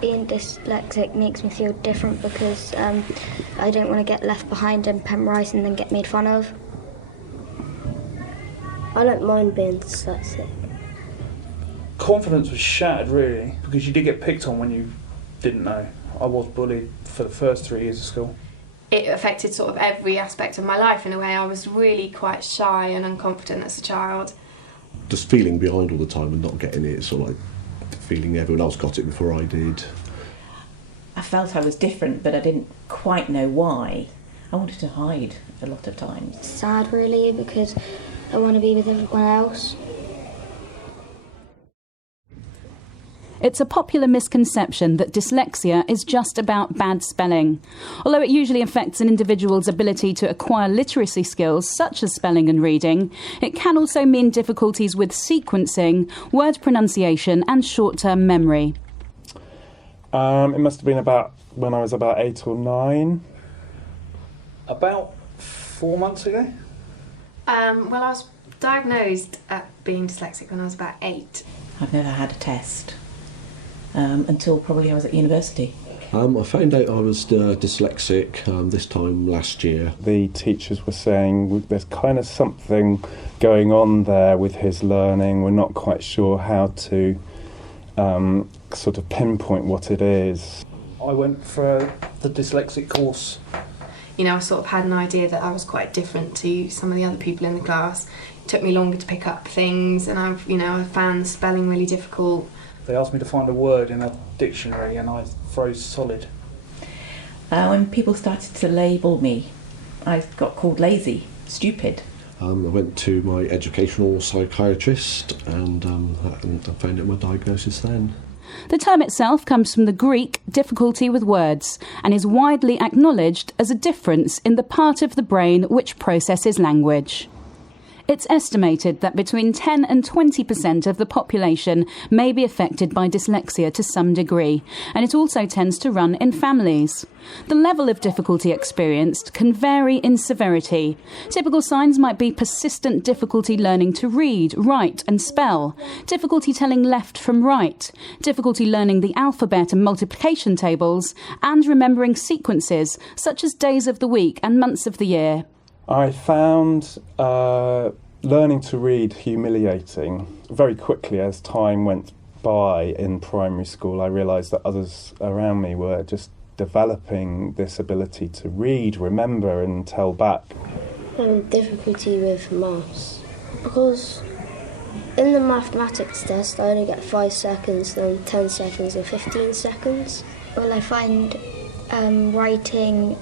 Being dyslexic makes me feel different because I don't want to get left behind in Pembrose and then get made fun of. I don't mind being dyslexic. Confidence was shattered, really, because you did get picked on when you didn't know. I was bullied for the first 3 years of school. It affected sort of every aspect of my life in a way. I was really quite shy and unconfident as a child. Just feeling behind all the time and not getting it, sort of like feeling everyone else got it before I did. I felt I was different, but I didn't quite know why. I wanted to hide a lot of times. It's sad, really, because I want to be with everyone else. It's a popular misconception that dyslexia is just about bad spelling. Although it usually affects an individual's ability to acquire literacy skills such as spelling and reading, it can also mean difficulties with sequencing, word pronunciation and short-term memory. It must have been about when I was about 8 or 9. About 4 months ago? Well, I was diagnosed at being dyslexic when I was about 8. I've never had a test until probably I was at university. I found out I was dyslexic this time last year. The teachers were saying there's kind of something going on there with his learning. We're not quite sure how to sort of pinpoint what it is. I went for the dyslexic course. You know, I sort of had an idea that I was quite different to some of the other people in the class. It took me longer to pick up things, and I found spelling really difficult. They asked me to find a word in a dictionary and I froze solid. When people started to label me, I got called lazy, stupid. I went to my educational psychiatrist and I found out my diagnosis then. The term itself comes from the Greek difficulty with words and is widely acknowledged as a difference in the part of the brain which processes language. It's estimated that between 10 and 20% of the population may be affected by dyslexia to some degree, and it also tends to run in families. The level of difficulty experienced can vary in severity. Typical signs might be persistent difficulty learning to read, write and spell, difficulty telling left from right, difficulty learning the alphabet and multiplication tables, and remembering sequences such as days of the week and months of the year. I found learning to read humiliating. Very quickly as time went by in primary school, I realised that others around me were just developing this ability to read, remember and tell back. Difficulty with maths, because in the mathematics test I only get 5 seconds, then 10 seconds and 15 seconds. Well, I find writing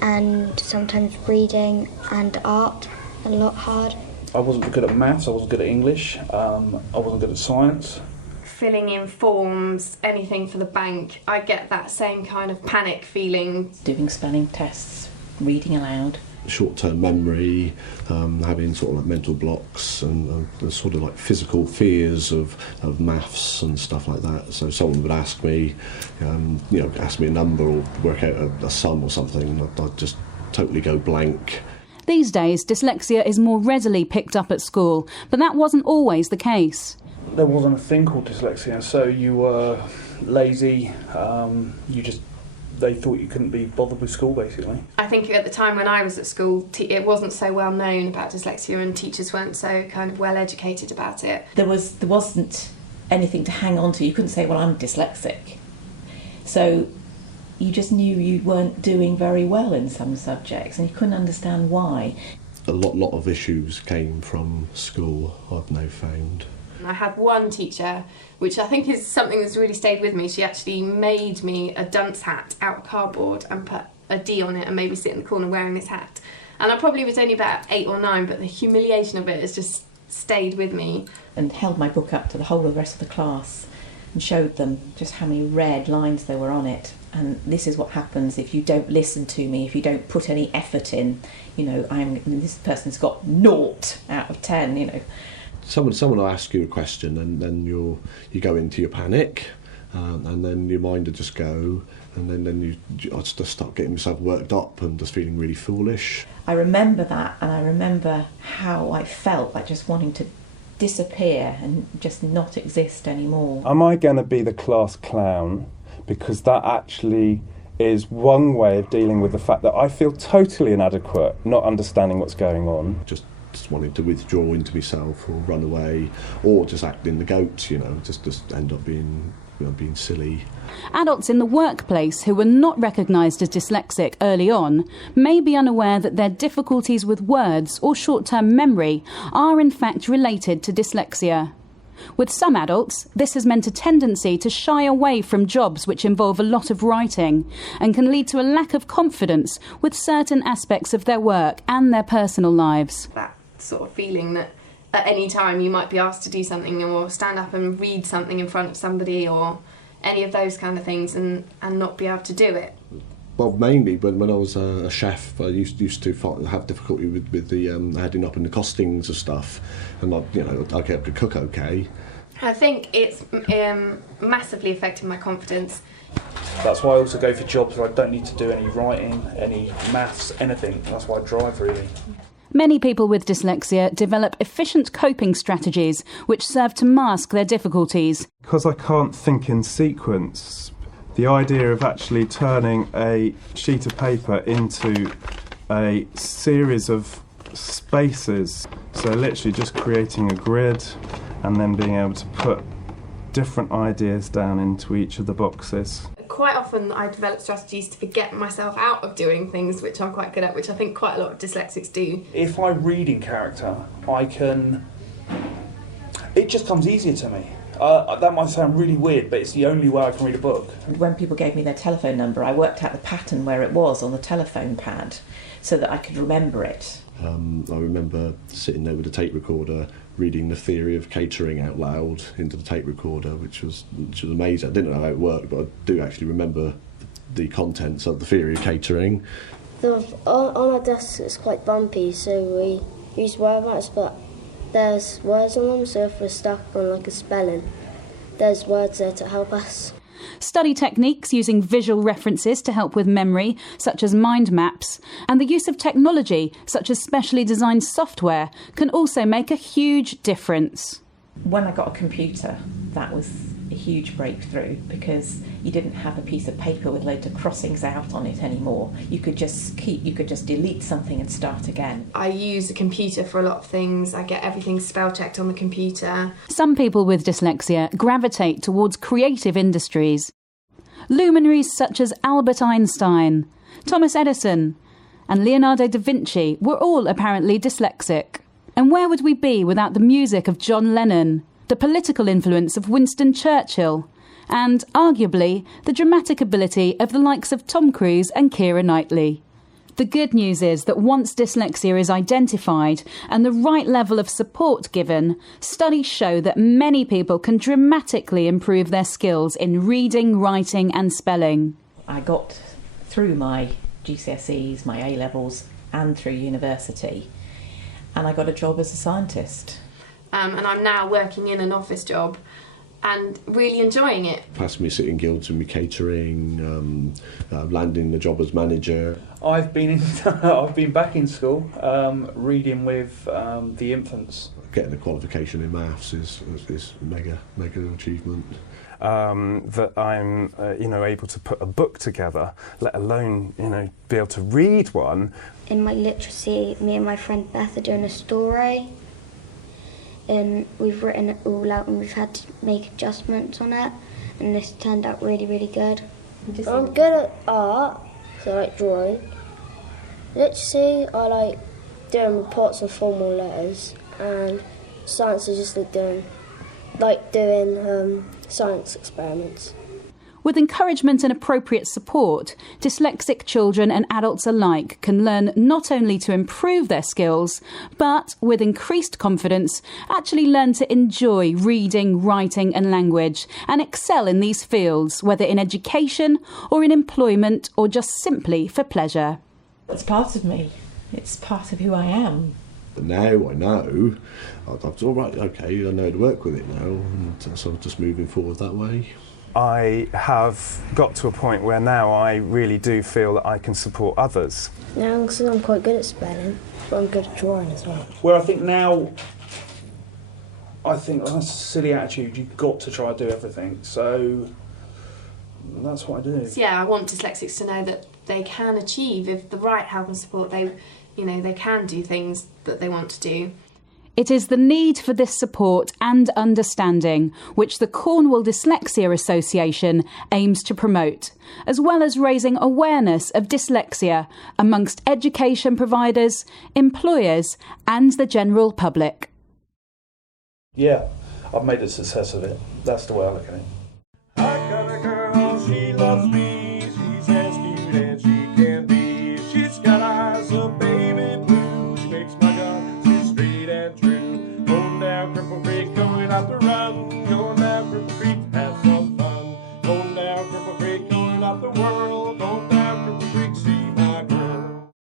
and sometimes reading and art a lot hard. I wasn't good at maths, I wasn't good at English, I wasn't good at science. Filling in forms, anything for the bank, I get that same kind of panic feeling. Doing spelling tests, reading aloud. Short-term memory, having sort of like mental blocks and sort of like physical fears of maths and stuff like that. So someone would ask me, ask me a number or work out a sum or something, and I'd just totally go blank. These days, dyslexia is more readily picked up at school, but that wasn't always the case. There wasn't a thing called dyslexia, so you were lazy, they thought you couldn't be bothered with school, basically. I think at the time when I was at school, it wasn't so well known about dyslexia and teachers weren't so kind of well educated about it. There wasn't anything to hang on to. You couldn't say, well, I'm dyslexic. So you just knew you weren't doing very well in some subjects and you couldn't understand why. A lot of issues came from school, I've now found. I had one teacher, which I think is something that's really stayed with me. She actually made me a dunce hat out of cardboard and put a D on it and made me sit in the corner wearing this hat. And I probably was only about 8 or 9, but the humiliation of it has just stayed with me. And held my book up to the whole of the rest of the class and showed them just how many red lines there were on it. And this is what happens if you don't listen to me, if you don't put any effort in. This person's got 0 out of 10, Someone will ask you a question and then you go into your panic and then your mind will just go and then I just start getting myself worked up and just feeling really foolish. I remember that and I remember how I felt, like just wanting to disappear and just not exist anymore. Am I going to be the class clown? Because that actually is one way of dealing with the fact that I feel totally inadequate, not understanding what's going on. Just wanting to withdraw into myself or run away, or just acting the goat, just end up being silly. Adults in the workplace who were not recognised as dyslexic early on may be unaware that their difficulties with words or short-term memory are in fact related to dyslexia. With some adults, this has meant a tendency to shy away from jobs which involve a lot of writing and can lead to a lack of confidence with certain aspects of their work and their personal lives. That sort of feeling that at any time you might be asked to do something or stand up and read something in front of somebody or any of those kind of things and not be able to do it. Well, mainly when I was a chef, I used to have difficulty with the adding up and the costings of stuff, and I could cook okay. I think it's massively affected my confidence. That's why I also go for jobs where I don't need to do any writing, any maths, anything. That's why I drive, really. Many people with dyslexia develop efficient coping strategies which serve to mask their difficulties. Because I can't think in sequence, the idea of actually turning a sheet of paper into a series of spaces, so literally just creating a grid and then being able to put different ideas down into each of the boxes. Quite often I develop strategies to get myself out of doing things which I'm quite good at, which I think quite a lot of dyslexics do. If I read in character, it just comes easier to me. That might sound really weird, but it's the only way I can read a book. When people gave me their telephone number, I worked out the pattern where it was on the telephone pad so that I could remember it. I remember sitting there with a tape recorder reading The Theory of Catering out loud into the tape recorder, which was amazing. I didn't know how it worked, but I do actually remember the contents of The Theory of Catering. On our desk it's quite bumpy, so we use word marks, but there's words on them, so if we're stuck on like a spelling, there's words there to help us. Study techniques using visual references to help with memory, such as mind maps, and the use of technology, such as specially designed software, can also make a huge difference. When I got a computer, that was a huge breakthrough because you didn't have a piece of paper with loads of crossings out on it anymore. You could just delete something and start again. I use a computer for a lot of things. I get everything spell checked on the computer. Some people with dyslexia gravitate towards creative industries. Luminaries such as Albert Einstein, Thomas Edison, and Leonardo da Vinci were all apparently dyslexic. And where would we be without the music of John Lennon, the political influence of Winston Churchill, and, arguably, the dramatic ability of the likes of Tom Cruise and Keira Knightley? The good news is that once dyslexia is identified and the right level of support given, studies show that many people can dramatically improve their skills in reading, writing and spelling. I got through my GCSEs, my A-levels and through university, and I got a job as a scientist. And I'm now working in an office job and really enjoying it. Passed me sitting guilds with me catering, landing the job as manager. I've been back in school, reading with the infants. Getting the qualification in maths is mega achievement. That I'm able to put a book together, let alone be able to read one. In my literacy, me and my friend Beth are doing a story. And we've written it all out and we've had to make adjustments on it, and this turned out really, really good. I'm good at art, so I like drawing. Literacy, I like doing reports and formal letters, and science is just like doing science experiments. With encouragement and appropriate support, dyslexic children and adults alike can learn not only to improve their skills, but, with increased confidence, actually learn to enjoy reading, writing and language and excel in these fields, whether in education or in employment or just simply for pleasure. It's part of me. It's part of who I am. Now I know, I'm all right, okay, I know how to work with it now, and so I'm just moving forward that way. I have got to a point where now I really do feel that I can support others. Now, because I'm quite good at spelling, but I'm good at drawing as well. Where I think now I think that's a silly attitude. You've got to try to do everything. So that's what I do. So yeah, I want dyslexics to know that they can achieve, with the right help and support, they can do things that they want to do. It is the need for this support and understanding which the Cornwall Dyslexia Association aims to promote, as well as raising awareness of dyslexia amongst education providers, employers and the general public. Yeah, I've made a success of it. That's the way I look at it. I got a girl, she loves me.